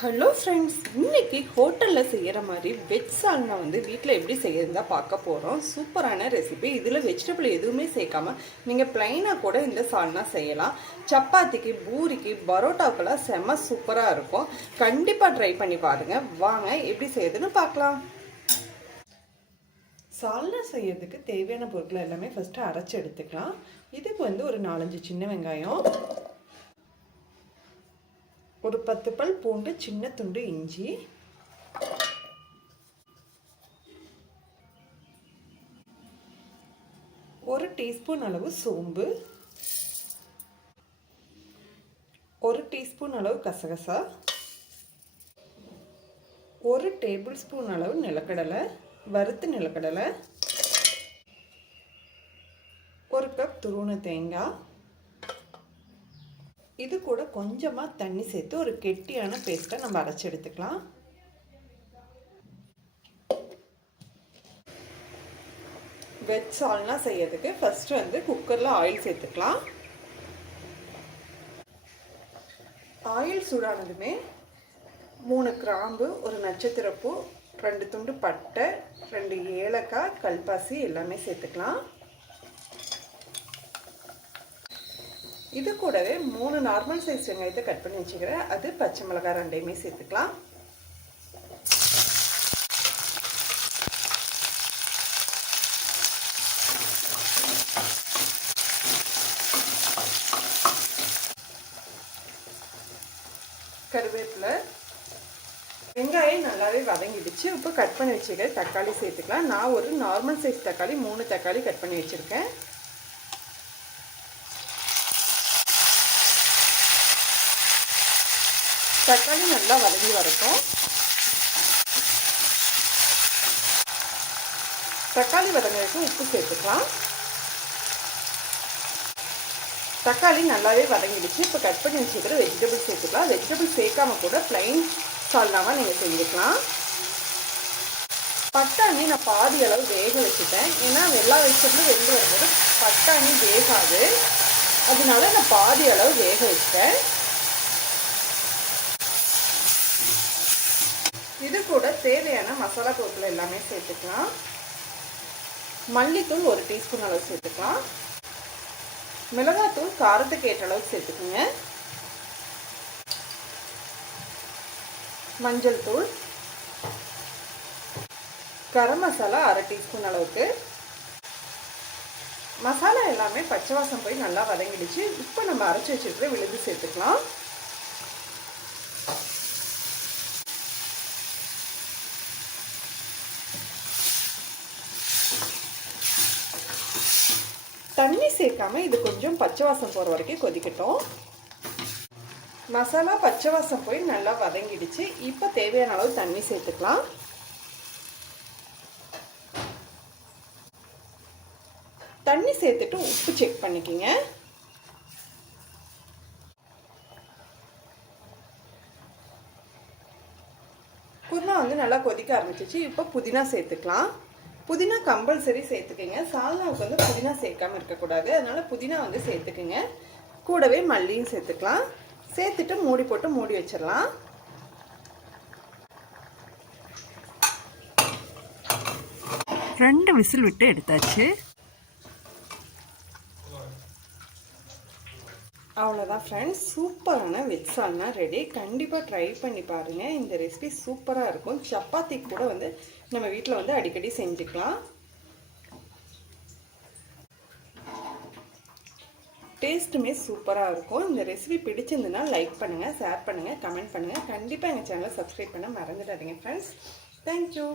Hello friends இன்னைக்கு ஹோட்டலில் செய்கிற மாதிரி வெஜ் சால்னா வந்து வீட்டில் எப்படி செய்யறதா பார்க்க போகிறோம் சூப்பரான ரெசிபி இதில் வெஜிடபிள் எதுவுமே சேர்க்காம நீங்கள் ப்ளைனாக கூட இந்த சால்னா செய்யலாம். சப்பாத்திக்கு பூரிக்கு பரோட்டாக்கெல்லாம் செம்ம சூப்பராக இருக்கும். கண்டிப்பாக ட்ரை பண்ணி பாருங்கள் வாங்க எப்படி செய்யுதுன்னு பார்க்கலாம். சால்னா செய்யறதுக்கு தேவையான பொருட்கள் எல்லாமே ஃபஸ்ட்டு அரைச்சி எடுத்துக்கலாம். இதுக்கு வந்து ஒரு நாலஞ்சு சின்ன வெங்காயம் ஒரு பத்து பல் பூண்டு சின்ன துண்டு இஞ்சி. ஒரு டீஸ்பூன் அளவு சோம்பு. ஒரு டீஸ்பூன் அளவு கசகசா. ஒரு டேபிள் ஸ்பூன் அளவு நிலக்கடலை வறுத்து நிலக்கடலை. ஒரு கப் துருவன தேங்காய். இது கூட கொஞ்சமாக தண்ணி சேர்த்து ஒரு கெட்டியான பேஸ்ட்டை நம்ம அரைச்சி எடுத்துக்கலாம். வெஜ் சால்னா செய்யறதுக்கு ஃபஸ்ட்டு வந்து குக்கரில் ஆயில் சேர்த்துக்கலாம். ஆயில் சூடானதுமே மூணு கிராம்பு ஒரு நட்சத்திரப்பூ ரெண்டு துண்டு பட்டை ரெண்டு ஏலக்காய் கல்பாசி எல்லாமே சேர்த்துக்கலாம். இது கூடவே மூணு நார்மல் சைஸ் வெங்காயத்தை கட் பண்ணி வச்சுக்கிறேன். அது பச்சை மிளகாய் ரெண்டையுமே சேர்த்துக்கலாம். கருவேப்பிலை. வெங்காயம் நல்லாவே வதங்கிடுச்சு. இப்போ கட் பண்ணி வச்சுக்க தக்காளி சேர்த்துக்கலாம். நான் ஒரு நார்மல் சைஸ் தக்காளி மூணு தக்காளி கட் பண்ணி வச்சுருக்கேன். தக்காளி நல்லா வதங்கி வரட்டும். தக்காளி வதங்கிறதுக்கு உப்பு சேர்த்துக்கலாம். தக்காளி நல்லாவே வதங்கிடுச்சு. இப்போ கட் பண்ணி வச்சுக்கிற வெஜிடபிள் சேர்த்துக்கலாம். வெஜிடபிள் சேர்க்காம கூட பிளைன் சால்னாவாக நீங்கள் செஞ்சுக்கலாம். பட்டாணி நான் பாதி அளவு வேக வச்சுட்டேன். ஏன்னா எல்லா வெஜிடபிளும் வெந்து வரும்போது பட்டாணி வேகாது. அதனால நான் பாதி அளவு வேக வச்சுட்டேன். இது கூட தேவையான மசாலா பொருட்கள் எல்லாமே சேர்த்துக்கலாம். மல்லித்தூள் ஒரு டீஸ்பூன் அளவு சேர்த்துக்கலாம். மிளகாத்தூள் காரத்துக்கு ஏற்ற அளவு சேர்த்துக்குங்க. மஞ்சள் தூள். கரம் மசாலா அரை டீஸ்பூன் அளவுக்கு. மசாலா எல்லாமே பச்சை வாசம் போய் நல்லா வதங்கிடுச்சு. இப்போ நம்ம அரைச்சி வச்சுருக்கிற விழுந்து சேர்த்துக்கலாம். தண்ணி சேர்க்காம இது கொஞ்சம் பச்சை வாசம் போகிற வரைக்கும் கொதிக்கட்டும். மசாலா பச்சை வாசம் போய் நல்லா வதங்கிடுச்சு. இப்போ தேவையான அளவு தண்ணி சேர்த்துக்கலாம். தண்ணி சேர்த்துட்டு உப்பு செக் பண்ணிக்கிங்க. குருமா வந்து நல்லா கொதிக்க ஆரம்பிச்சிச்சு. இப்போ புதினா சேர்த்துக்கலாம். புதினா கம்பல்சரி சேர்த்துக்குங்க. சால்னாவுக்கு வந்து புதினா சேர்க்காம இருக்கக்கூடாது. அதனால புதினா வந்து சேர்த்துக்குங்க. கூடவே மல்லியும் சேர்த்துக்கலாம். சேர்த்துட்டு மூடி போட்டு மூடி வச்சிடலாம். ரெண்டு விசில் விட்டு எடுத்தாச்சு. அவ்வளோதான் ஃப்ரெண்ட்ஸ் சூப்பரான வெஜ் சால்னா ரெடி கண்டிப்பாக ட்ரை பண்ணி பாருங்கள் இந்த ரெசிபி சூப்பராக இருக்கும். சப்பாத்தி கூட வந்து நம்ம வீட்டில் வந்து அடிக்கடி செஞ்சுக்கலாம். டேஸ்ட்டுமே சூப்பராக இருக்கும். இந்த ரெசிபி பிடிச்சிருந்ததுன்னா லைக் பண்ணுங்கள் ஷேர் பண்ணுங்கள் கமெண்ட் பண்ணுங்கள் கண்டிப்பாக எங்கள் சேனலை சப்ஸ்கிரைப் பண்ண மறந்துடாதீங்க ஃப்ரெண்ட்ஸ் தேங்க்யூ